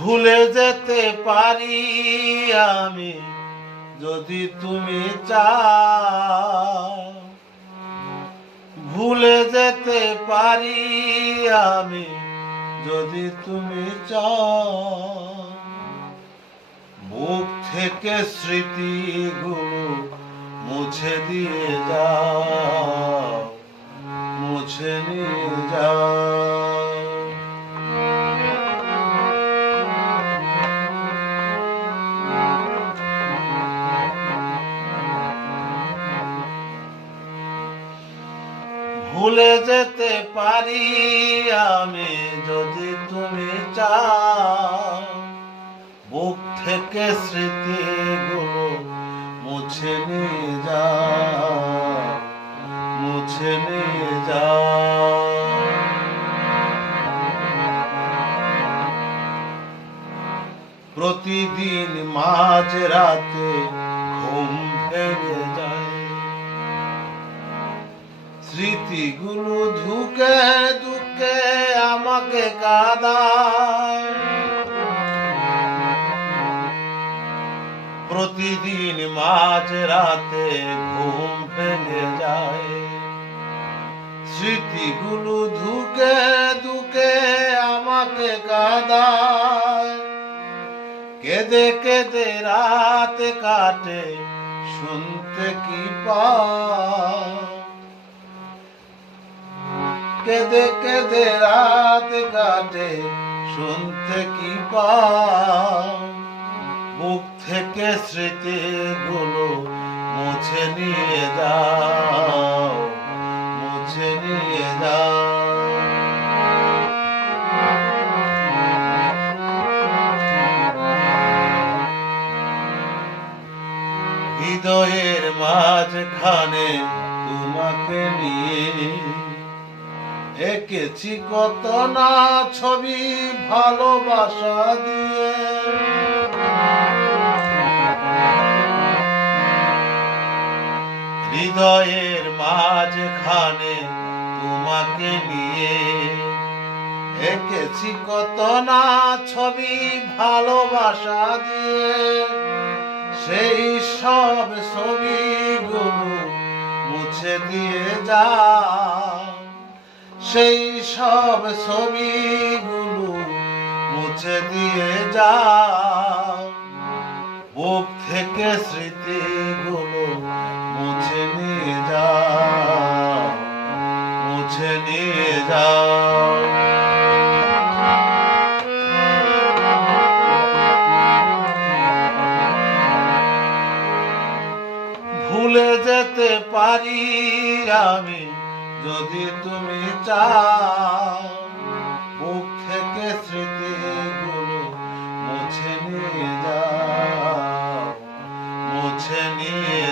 ভুলে যেতে পারি আমি, যদি তুমি চাও। ভুলে যেতে পারি আমি, যদি তুমি চাও। বুক থেকে স্মৃতিগুলো মুছে দিয়ে যাও, মুছে নিয়ে ভুলে যেতে পারি, আমি যদি তুমি চাও। বুক থেকে স্মৃতিগুলো মুছে নিয়ে যাও, মুছে নিয়ে যাও। প্রতিদিন মাঝ রাতে স্মৃতিগুলো ধুকে ধুকে আমাকে কাদায়। প্রতিদিন মাঝ রাতে ঘুম ভেঙে যায়। স্মৃতিগুলো ধুকে ধুকে আমাকে কাদায়। কেঁদে কেঁদে রাত কাটে, শুনতে কি পায়? কেঁদে কেঁদে রাত কাটে, শুনতে কি পাও? বুক থেকে স্মৃতিগুলো মুছে নিয়ে যাও, মুছে নিয়ে যাও। হৃদয়ের মাঝখানে তোমাকে নিয়ে এঁকেছি কত না ছবি ভালোবাসা দিয়ে। হৃদয়ের মাঝখানে তোমাকে নিয়ে। এঁকেছি কত না ছবি ভালোবাসা দিয়ে। সেই সব ছবিগুলো মুছে দিয়ে যা। সেই সব ছবিগুলো মুছে দিয়ে যা বুক থেকে স্মৃতিগুলো মুছে নিয়ে যাও, মুছে নিয়ে যাও। ভুলে যেতে পারি আমি যদি তুমি চাও বুক থেকে স্মৃতিগুলো মুছে নিয়ে যাও মুছে নিয়ে